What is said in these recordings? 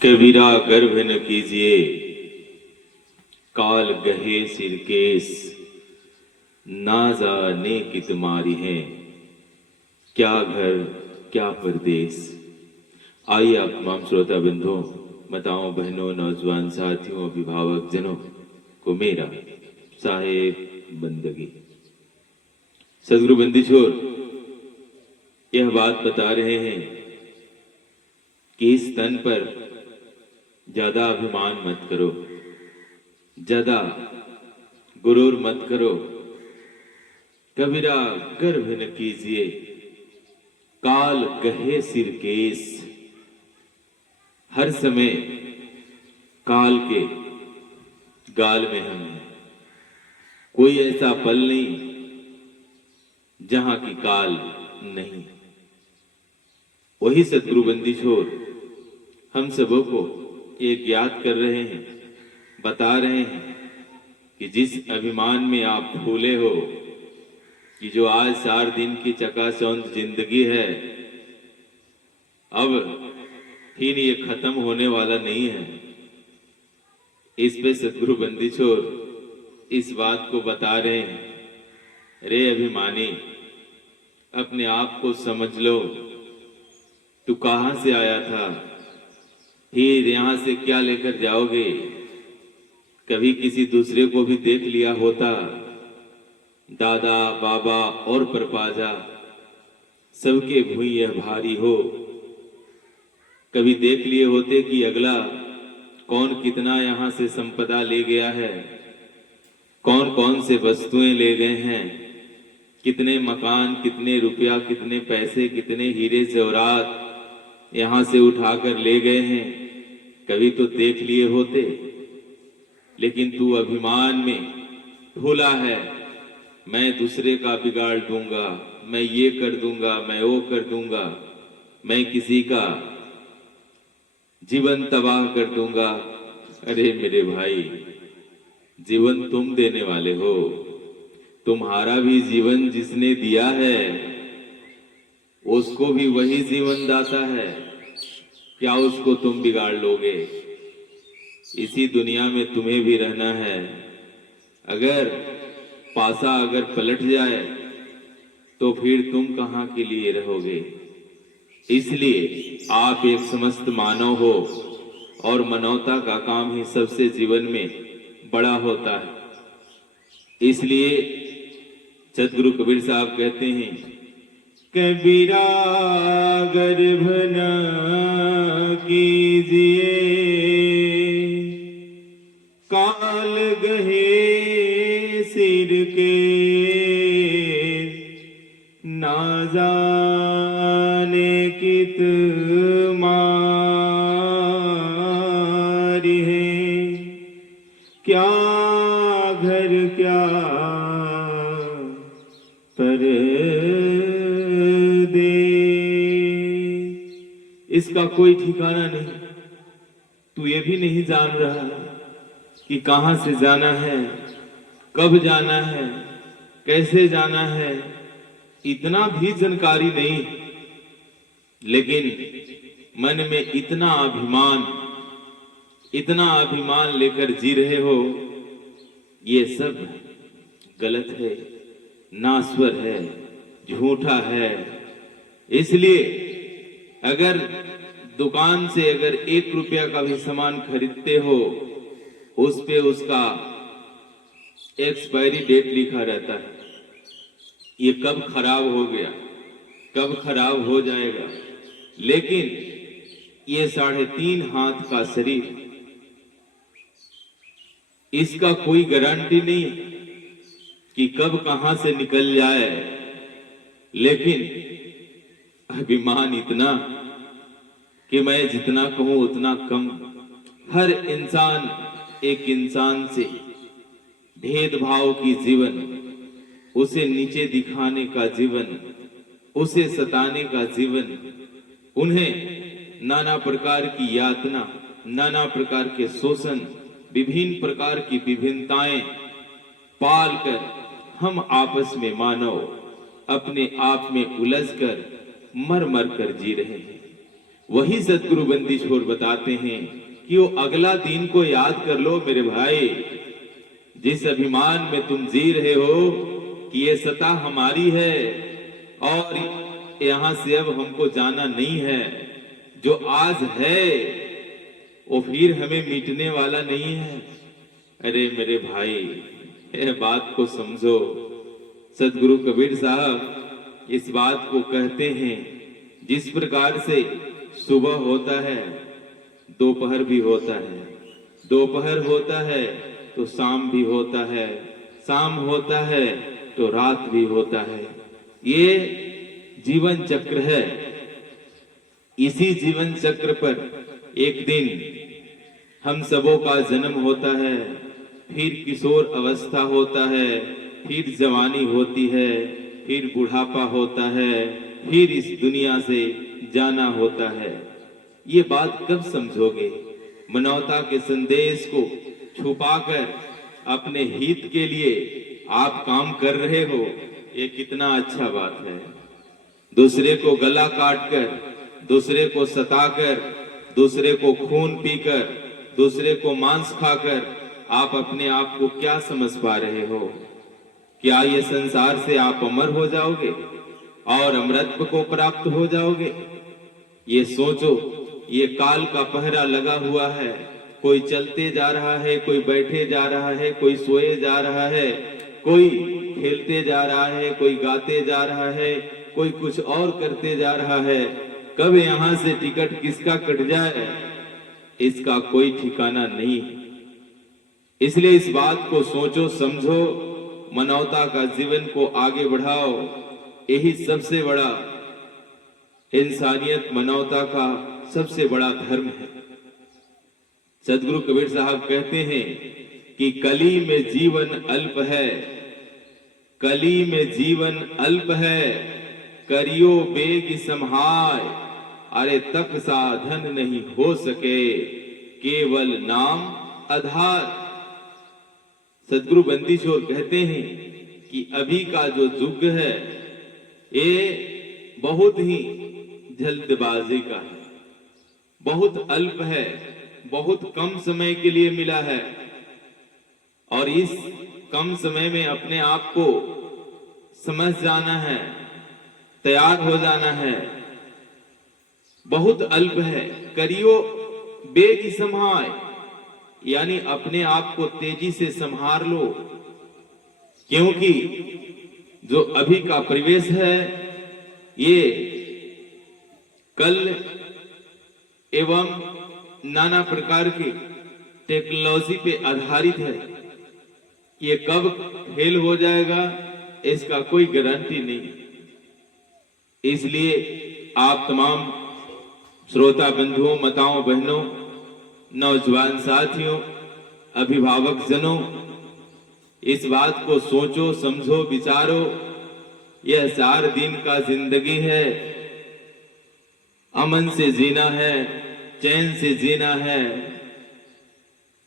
कबीरा गर्भ न कीजिए, काल गहे सिर केस, ना जाने कि तुम्हारी हैं, क्या घर क्या परदेस। आइए आप तमाम श्रोता बिंदुओं, माताओं, बहनों, नौजवान साथियों, अभिभावक जनों को मेरा साहेब बंदगी। सदगुरु बंदीछोर यह बात बता रहे हैं कि इस तन पर ज्यादा अभिमान मत करो, ज्यादा गुरूर मत करो। कबीरा गर्भ न कीजिए, काल गहे सिर केस। हर समय काल के गाल में हम हैं। कोई ऐसा पल नहीं जहां की काल नहीं। वही सदगुरु बंदीछोर हम सबों को ये ज्ञात कर रहे हैं, बता रहे हैं कि जिस अभिमान में आप फूले हो कि जो आज 4 दिन की चकाचौंध जिंदगी है, अब फिर ये खत्म होने वाला नहीं है। इस पे सदगुरु बंदीछोर इस बात को बता रहे हैं, रे अभिमानी, अपने आप को समझ लो। तू कहां से आया था, फिर यहां से क्या लेकर जाओगे। कभी किसी दूसरे को भी देख लिया होता, दादा बाबा और परपाजा सबके भुइं यह भारी हो। कभी देख लिए होते कि अगला कौन कितना यहां से संपदा ले गया है, कौन कौन से वस्तुएं ले गए हैं, कितने मकान, कितने रुपया, कितने पैसे, कितने हीरे जवाहरात यहां से उठाकर ले गए हैं। कभी तो देख लिए होते। लेकिन तू अभिमान में भूला है, मैं दूसरे का बिगाड़ दूंगा, मैं ये कर दूंगा, मैं वो कर दूंगा, मैं किसी का जीवन तबाह कर दूंगा। अरे मेरे भाई, जीवन तुम देने वाले हो। तुम्हारा भी जीवन जिसने दिया है उसको भी वही जीवन दाता है। क्या उसको तुम बिगाड़ लोगे? इसी दुनिया में तुम्हें भी रहना है। अगर पासा अगर पलट जाए तो फिर तुम कहां के लिए रहोगे। इसलिए आप एक समस्त मानव हो और मानवता का काम ही सबसे जीवन में बड़ा होता है। इसलिए सदगुरु कबीर साहब कहते हैं, कबीरा गर्भ न कीजिए, काल गहे सिर के, ना जाने कित मारी है, क्या घर क्या इसका कोई ठिकाना नहीं। तू ये भी नहीं जान रहा कि कहां से जाना है, कब जाना है, कैसे जाना है, इतना भी जानकारी नहीं। लेकिन मन में इतना अभिमान लेकर जी रहे हो, ये सब गलत है, नास्वर है, झूठा है। इसलिए अगर दुकान से अगर 1 रुपया का भी सामान खरीदते हो, उस पे उसका एक्सपायरी डेट लिखा रहता है। ये कब खराब हो गया, कब खराब हो जाएगा। लेकिन ये 3.5 हाथ का शरीर, इसका कोई गारंटी नहीं कि कब कहां से निकल जाए। लेकिन अभिमान इतना कि मैं जितना कहूं उतना कम। हर इंसान एक इंसान से भेदभाव की जीवन, उसे नीचे दिखाने का जीवन, उसे सताने का जीवन, उन्हें नाना प्रकार की यातना, नाना प्रकार के शोषण, विभिन्न प्रकार की विभिन्नताएं पालकर हम आपस में मानव अपने आप में उलझकर मर मर कर जी रहे हैं। वही सदगुरु बंदी छोर बताते हैं कि वो अगला दिन को याद कर लो मेरे भाई। जिस अभिमान में तुम जी रहे हो कि ये सत्ता हमारी है और यहां से अब हमको जाना नहीं है, जो आज है वो फिर हमें मिटने वाला नहीं है। अरे मेरे भाई, यह बात को समझो। सदगुरु कबीर साहब इस बात को कहते हैं, जिस प्रकार से सुबह होता है दोपहर भी होता है, दोपहर होता है तो शाम भी होता है, शाम होता है तो रात भी होता है। ये जीवन चक्र है। इसी जीवन चक्र पर एक दिन हम सबों का जन्म होता है, फिर किशोर अवस्था होता है, फिर जवानी होती है, फिर बुढ़ापा होता है, फिर इस दुनिया से जाना होता है। ये बात कब समझोगे? मानवता के संदेश को छुपाकर अपने हित के लिए आप काम कर रहे हो, ये कितना अच्छा बात है। दूसरे को गला काटकर, दूसरे को सताकर, दूसरे को खून पीकर, दूसरे को मांस खाकर आप अपने आप को क्या समझ पा रहे हो? क्या ये संसार से आप अमर हो जाओगे और अमरत्व को प्राप्त हो जाओगे? ये सोचो, ये काल का पहरा लगा हुआ है। कोई चलते जा रहा है, कोई बैठे जा रहा है, कोई सोए जा रहा है, कोई खेलते जा रहा है, कोई गाते जा रहा है, कोई कुछ और करते जा रहा है। कब यहां से टिकट किसका कट जाए इसका कोई ठिकाना नहीं। इसलिए इस बात को सोचो, समझो, मानवता का जीवन को आगे बढ़ाओ। यही सबसे बड़ा इंसानियत, मानवता का सबसे बड़ा धर्म है। सदगुरु कबीर साहब कहते हैं कि कली में जीवन अल्प है, कली में जीवन अल्प है, करियो बेग संहाय, अरे तप साधन नहीं हो सके, केवल नाम आधार। सदगुरु बंदी छोर कहते हैं कि अभी का जो युग है ये बहुत ही जल्दबाजी का है, बहुत अल्प है, बहुत कम समय के लिए मिला है और इस कम समय में अपने आप को समझ जाना है, तैयार हो जाना है। बहुत अल्प है, करियो बेग संहाय, यानी अपने आप को तेजी से संभाल लो, क्योंकि जो अभी का परिवेश है ये कल एवं नाना प्रकार की टेक्नोलॉजी पे आधारित है। ये कब फेल हो जाएगा इसका कोई गारंटी नहीं। इसलिए आप तमाम श्रोता बंधुओं, माताओं, बहनों, नौजवान साथियों, अभिभावक जनों, इस बात को सोचो, समझो, विचारो। यह 4 दिन का जिंदगी है, अमन से जीना है, चैन से जीना है,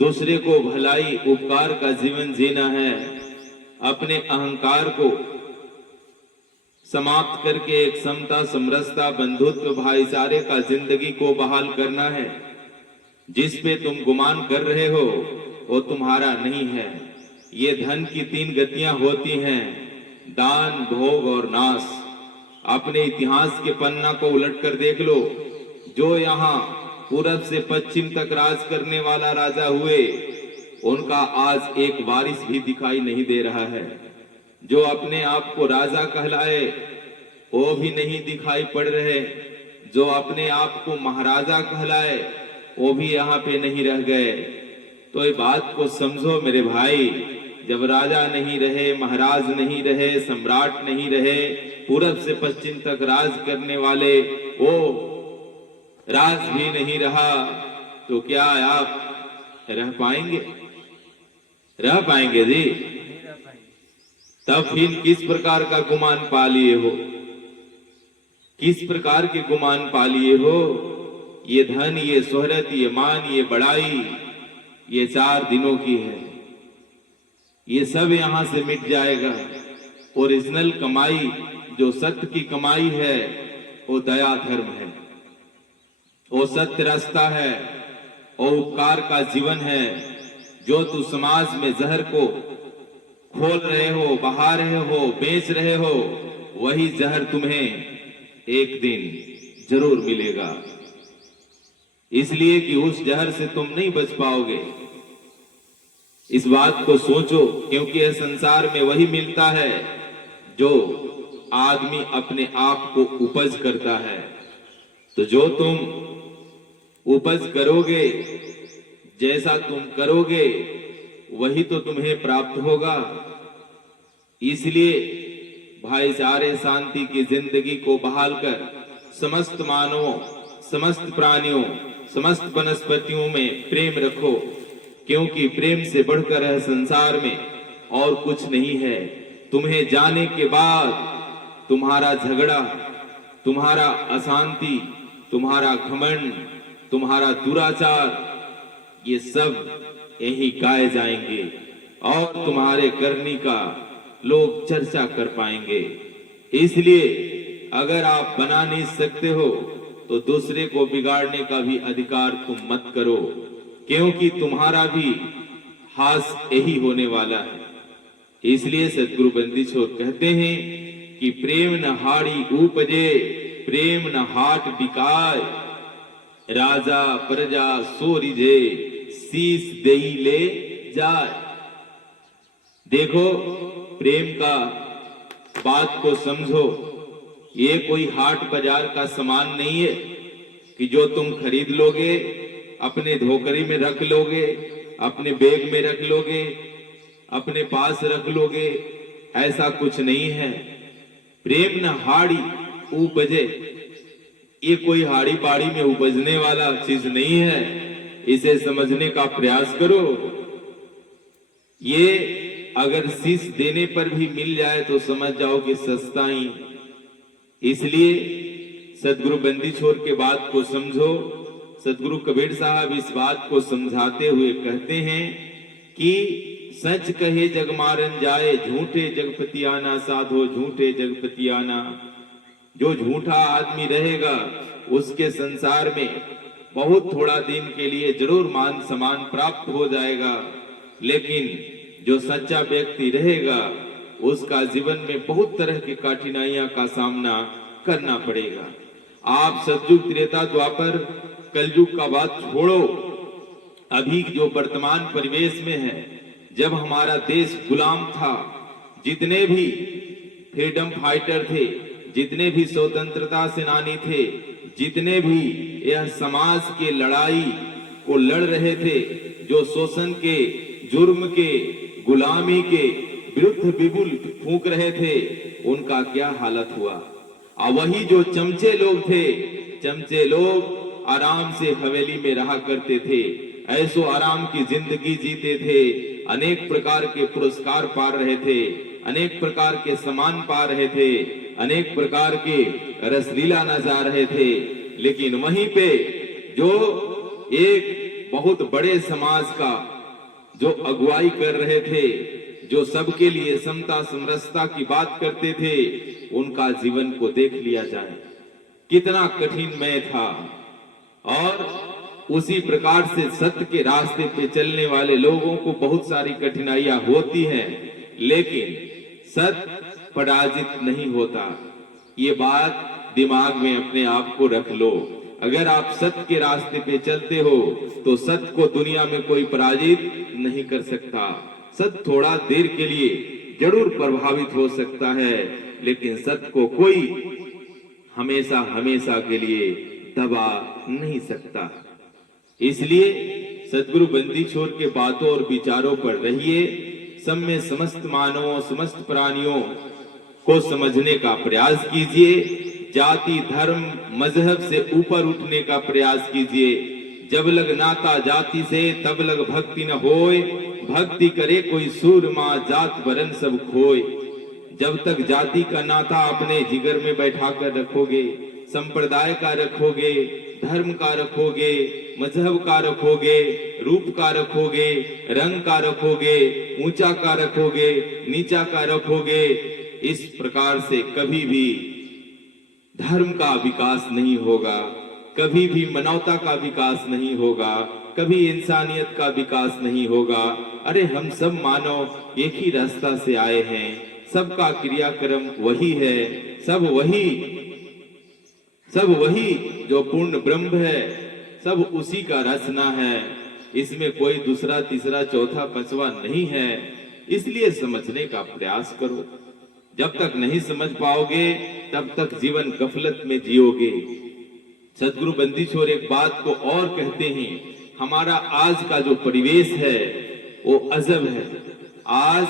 दूसरे को भलाई उपकार का जीवन जीना है, अपने अहंकार को समाप्त करके एक समता, समरसता, बंधुत्व, भाईचारे का जिंदगी को बहाल करना है। जिस पे तुम गुमान कर रहे हो वो तुम्हारा नहीं है। ये धन की 3 गतियां होती हैं, दान, भोग और नाश। अपने इतिहास के पन्ना को उलट कर देख लो। जो यहाँ पूरब से पश्चिम तक राज करने वाला राजा हुए, उनका आज एक वारिस भी दिखाई नहीं दे रहा है। जो अपने आप को राजा कहलाए वो भी नहीं दिखाई पड़ रहे, जो अपने आप को महाराजा कहलाए वो भी यहाँ पे नहीं रह गए। तो ये बात को समझो मेरे भाई, जब राजा नहीं रहे, महाराज नहीं रहे, सम्राट नहीं रहे, पूरब से पश्चिम तक राज करने वाले वो राज भी नहीं रहा, तो क्या आप रह पाएंगे? रह पाएंगे जी? तब फिर किस प्रकार का गुमान पा लिए हो? किस प्रकार के गुमान पा लिए हो? ये धन, ये शोहरत, ये मान, ये बड़ाई, ये 4 दिनों की है। ये सब यहां से मिट जाएगा। ओरिजिनल कमाई, जो सत्य की कमाई है, वो दया धर्म है। वो सत्य रास्ता है, वो उपकार का जीवन है। जो तू समाज में जहर को खोल रहे हो, बहा रहे हो, बेच रहे हो, वही जहर तुम्हें एक दिन जरूर मिलेगा। इसलिए कि उस जहर से तुम नहीं बच पाओगे। इस बात को सोचो, क्योंकि यह संसार में वही मिलता है जो आदमी अपने आप को उपज करता है। तो जो तुम उपज करोगे, जैसा तुम करोगे, वही तो तुम्हें प्राप्त होगा। इसलिए भाईचारे शांति की जिंदगी को बहाल कर समस्त मानवों, समस्त प्राणियों, समस्त वनस्पतियों में प्रेम रखो, क्योंकि प्रेम से बढ़कर है संसार में और कुछ नहीं है। तुम्हें जाने के बाद तुम्हारा झगड़ा, तुम्हारा अशांति, तुम्हारा घमंड, तुम्हारा दुराचार, ये सब यही गाए जाएंगे और तुम्हारे करनी का लोग चर्चा कर पाएंगे। इसलिए अगर आप बना नहीं सकते हो तो दूसरे को बिगाड़ने का भी अधिकार तुम मत करो, क्योंकि तुम्हारा भी हास यही होने वाला है। इसलिए सदगुरु बंदी छोर कहते हैं कि प्रेम न हाड़ी उपजे, प्रेम न हाट बिकाय, राजा प्रजा सो रिझे, शीस देई ले जाए। देखो, प्रेम का बात को समझो। ये कोई हाट बाजार का सामान नहीं है कि जो तुम खरीद लोगे, अपने धोकरी में रख लोगे, अपने बैग में रख लोगे, अपने पास रख लोगे। ऐसा कुछ नहीं है। प्रेम न हाड़ी उपजे, ये कोई हाड़ी बाड़ी में उपजने वाला चीज नहीं है। इसे समझने का प्रयास करो। ये अगर शीश देने पर भी मिल जाए तो समझ जाओ कि सस्ता ही। इसलिए सदगुरु बंदी छोर के बात को समझो। सदगुरु कबीर साहब इस बात को समझाते हुए कहते हैं कि सच कहे जग मारन जाए, झूठे जगपति आना, साधो झूठे जगपति आना। जो झूठा आदमी रहेगा उसके संसार में बहुत थोड़ा दिन के लिए जरूर मान सम्मान प्राप्त हो जाएगा, लेकिन जो सच्चा व्यक्ति रहेगा उसका जीवन में बहुत तरह की कठिनाइयां का सामना करना पड़ेगा। आप सतयुग, त्रेता, द्वापर, कलयुग का बात छोड़ो। अभी जो वर्तमान परिवेश में है, जब हमारा देश गुलाम था, जितने भी फ्रीडम फाइटर थे, जितने भी स्वतंत्रता सेनानी थे, जितने भी यह समाज के लड़ाई को लड़ रहे थे, जो शोषण के, जुर्म के, गुलामी के विरुद्ध बिगुल फूंक रहे थे, उनका क्या हालत हुआ। और वही जो चमचे लोग थे, चमचे लोग आराम से हवेली में रहा करते थे, ऐसो आराम की जिंदगी जीते थे, अनेक प्रकार के पुरस्कार पा रहे थे, अनेक प्रकार के सम्मान पा रहे थे, अनेक प्रकार के रसलीला न जा रहे थे। लेकिन वहीं पे जो एक बहुत बड़े समाज का जो अगुवाई कर रहे थे, जो सबके लिए समता समरसता की बात करते थे, उनका जीवन को देख लिया जाए कितना कठिनमय था। और उसी प्रकार से सत्य के रास्ते पे चलने वाले लोगों को बहुत सारी कठिनाइयां होती हैं, लेकिन सत्य पराजित नहीं होता। ये बात दिमाग में अपने आप को रख लो। अगर आप सत्य के रास्ते पे चलते हो तो सत्य को दुनिया में कोई पराजित नहीं कर सकता। सत्य थोड़ा देर के लिए जरूर प्रभावित हो सकता है, लेकिन सत्य को कोई हमेशा हमेशा के लिए दबा नहीं सकता। इसलिए सदगुरु बंदी छोर के बातों और विचारों पर रहिए। सब में समस्त मानवों, समस्त प्राणियों को समझने का प्रयास कीजिए। जाति, धर्म, मजहब से ऊपर उठने का प्रयास कीजिए। जब लग नाता जाति से तब लग भक्ति न होए, भक्ति करे कोई सूरमा, जात वरन सब खोए। जब तक जाति का नाता अपने जिगर में बैठा कर रखोगे, संप्रदाय का रखोगे, धर्म का रखोगे, मजहब का रखोगे, रूप का रखोगे, रंग का रखोगे, ऊंचा का रखोगे, नीचा का रखोगे, इस प्रकार से कभी भी धर्म का विकास नहीं होगा, कभी भी मानवता का विकास नहीं होगा, कभी इंसानियत का विकास नहीं होगा। अरे हम सब मानव एक ही रास्ता से आए हैं, सबका क्रियाक्रम वही है, सब वही जो पूर्ण ब्रह्म है, सब उसी का रचना है। इसमें कोई दूसरा तीसरा चौथा पांचवा नहीं है। इसलिए समझने का प्रयास करो। जब तक नहीं समझ पाओगे तब तक जीवन गफलत में जियोगे। सदगुरु बंदीछोर एक बात को और कहते हैं, हमारा आज का जो परिवेश है वो अजब है। आज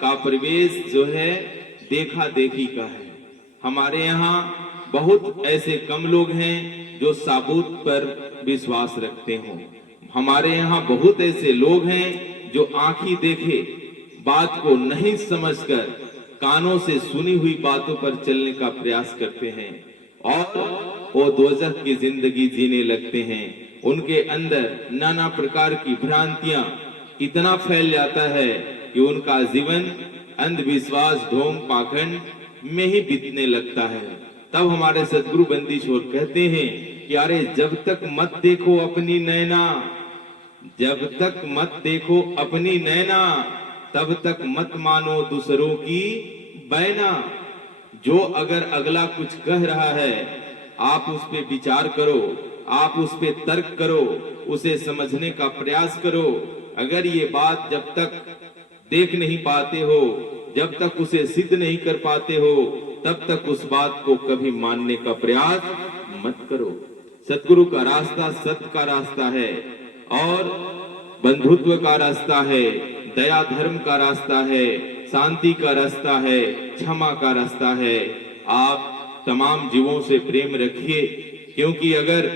का परिवेश जो है देखा देखी का है। हमारे यहाँ बहुत ऐसे कम लोग हैं जो साबूत पर विश्वास रखते हो। हमारे यहाँ बहुत ऐसे लोग हैं जो आंखी देखे बात को नहीं समझकर कानों से सुनी हुई बातों पर चलने का प्रयास करते हैं और वो दोजख की जिंदगी जीने लगते हैं। उनके अंदर नाना प्रकार की भ्रांतियां इतना फैल जाता है कि उनका जीवन अंधविश्वास ढोंग पाखंड में ही बीतने लगता है। तब हमारे सदगुरु बंदीछोर कहते हैं कि अरे जब तक मत देखो अपनी नैना, जब तक मत देखो अपनी नैना, तब तक मत मानो दूसरों की बैना। जो अगर अगला कुछ कह रहा है आप उस पे विचार करो, आप उस पे तर्क करो, उसे समझने का प्रयास करो। अगर ये बात जब तक देख नहीं पाते हो, जब तक उसे सिद्ध नहीं कर पाते हो, तब तक उस बात को कभी मानने का प्रयास मत करो। सतगुरु का रास्ता सत्य का रास्ता है और बंधुत्व का रास्ता है, दया धर्म का रास्ता है, शांति का रास्ता है, क्षमा का रास्ता है। आप तमाम जीवों से प्रेम रखिए, क्योंकि अगर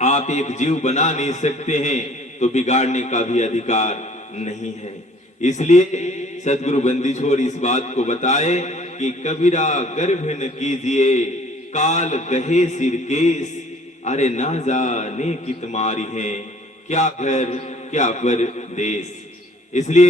आप एक जीव बना नहीं सकते हैं तो बिगाड़ने का भी अधिकार नहीं है। इसलिए सदगुरु बंदीछोर इस बात को बताए कि कबीरा गर्भ न कीजिए, काल गहे सिर केस, अरे ना जाने की तुम्हारी है, क्या घर क्या परदेश। इसलिए